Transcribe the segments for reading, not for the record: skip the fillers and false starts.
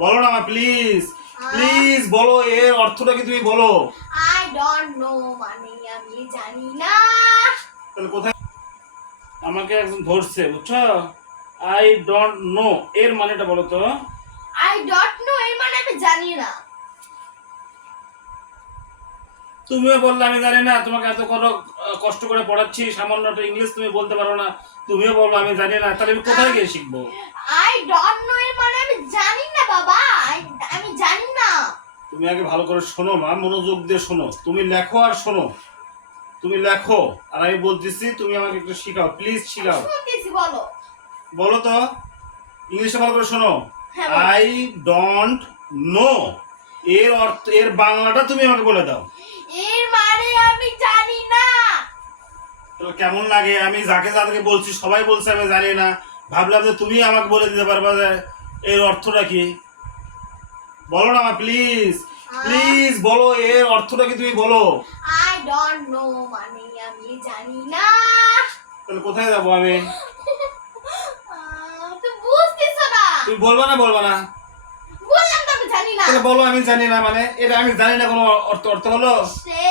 বলো না please, please বলো, এর অর্থটা কি তুমি বলো। আই ডোন্ট নো মানে আমি জানি না। তাহলে কোথায় আমাকে একজন ধরছে, বুঝছো? আই ডোন্ট নো এর মানেটা বলো তো। আই ডোন্ট নো এর মানে আমি জানি না। তুমিও বললে আমি জানি না, তোমাকে এত কষ্ট করে পড়াচ্ছি, সামান্য একটা ইংলিশ তুমি বলতে পারো না, তুমিও বলবো আমি জানি না, তাহলে আমি কোথায় গিয়ে শিখবো? আই ডোন্ট নো এর মানে আমি জানি না বাবা, আমি জানি না। তুমি আগে ভালো করে শোনো মা, মনোযোগ দিয়ে শোনো। তুমি লেখো আর শোনো, তুমি লেখো আর আমি বলতেছি, তুমি আমাকে একটু শিখাও, প্লিজ শিখাও। শুনতেছি, বলো। বলো তো, ইংলিশে ভালো করে শোনো। হ্যাঁ, বলো। আই ডোন্ট নো এর অর্থ, এর বাংলাটা তুমি আমাকে বলে দাও। এর মানে আমি জানি না। তাহলে কেমন লাগে? আমি যাকে যাকে বলছি সবাই বলছে আমি জানি না, ভাবলাম যে তুমি আমাকে বলে দিতে পারবা যে এর অর্থটা কি। বলো না প্লিজ, প্লিজ বলো, এর অর্থটা কি তুমি বলো। আই ডোন্ট নো মানে আমি জানি না। তাহলে কোথায় যাবো আমি? তুই বুঝতেছ না। তুমি বলবা না, বলবা না? বললাম তো আমি জানি না। তাহলে বলো আমি জানি না মানে, এটা আমি জানি না কোনো অর্থ, অর্থ হলো? সে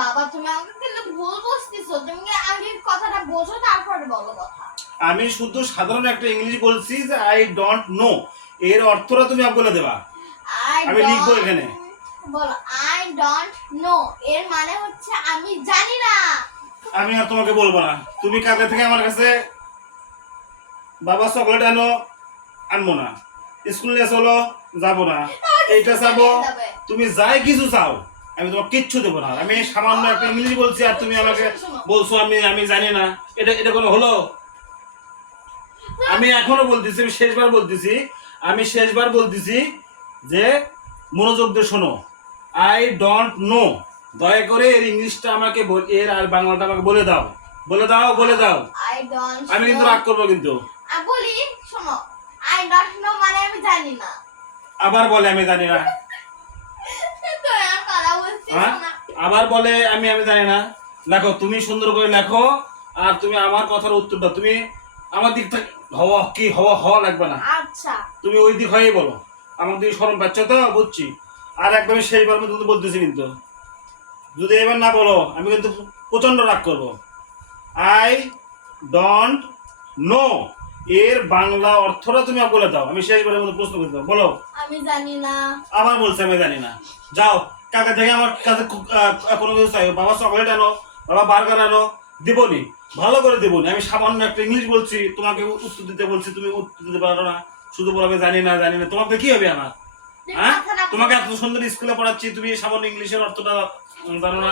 বাবা, তুমি আমাকে কিন্তু ভুল বুঝতেছো। তুমি আগে কথাটা বোঝো, তারপরে বলো কথা। আমি শুধু সাধারণ একটা ইংলিশ বলছি যে আই ডোন্ট নো, এর অর্থটা তুমি আমাকে বলে দেবা। আমি লিখবো এখানে। বলো আই ডোন্ট নো এর মানে হচ্ছে আমি জানি না। আমি আর তোমাকে বলবো না। তুমি কালকে থেকে আমার কাছে বাবা চকলেট আনো, আনবো না। স্কুলে চলো, যাবো না। এইটা চাবো, তুমি যাই কিছু চাও, আমি তোমাকে কিচ্ছু দেবো না। আমি সামান্য একটা ইংলিশ বলছি আর তুমি আমাকে বলছো আমি আমি জানি না। এটা এটা কোনো হলো? আমি এখনো বলতেছি, আমি শেষবার বলতেছি, আমি শেষবার বলতেছি যে মনোযোগ দিয়ে শোনো। আই ডোন্ট নো, দয়া করে এর ইংলিশটা আমাকে এর আর বাংলাটা আমাকে বলে দাও, বলে দাও, বলে দাও। আই ডোন্ট আমি কিন্তু রাগ করবো কিন্তু। বলি শোনো, আই ডোন্ট নো মানে আমি জানি না। আবার বলে আমি জানি না। তো আর কথা বলছিস না। আবার বলে আমি আমি জানি না। লেখো, তুমি সুন্দর করে লেখো আর তুমি আমার কথার উত্তর দাও। তুমি আমার দিক থেকে হওয়া কি হওয়া লাগবে না। আচ্ছা, তুমি ওই দিক হয়েই বলো। আমার দিকে শরম পাচ্ছ তো, বুঝছি। আর একদমই শেষবার মতো কিন্তু বলতেছি, কিন্তু যদি এবার না বলো আমি কিন্তু প্রচন্ড রাগ করবো। আই ডোন্ট নো এর বাংলা অর্থটা তুমি বলে দাও। আমি শেষবারের মতো প্রশ্ন করতে বলো। আমি জানি না। আবার বলছে আমি জানি না। যাও, কাকা থেকে আমার কাছে কোনো কিছু চাই, বাবা চকলেট আনো, বাবা বার্গার আনো, দিবনি, ভালো করে দিবনি। আমি সামান্য একটা ইংলিশ বলছি, তোমাকে উত্তর দিতে বলছি, তুমি উত্তর দিতে পারো না, শুধু বলবে জানি না, জানি না। তোমাকে কি হবে আমার? হ্যাঁ, তোমাকে এত সুন্দর স্কুলে পড়াচ্ছি, তুমি সামান্য ইংলিশের অর্থটা জানো না।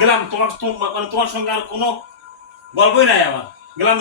গেলাম, তোমার মানে তোমার সঙ্গে আর কোনো গল্পই নাই আমার। গেলাম।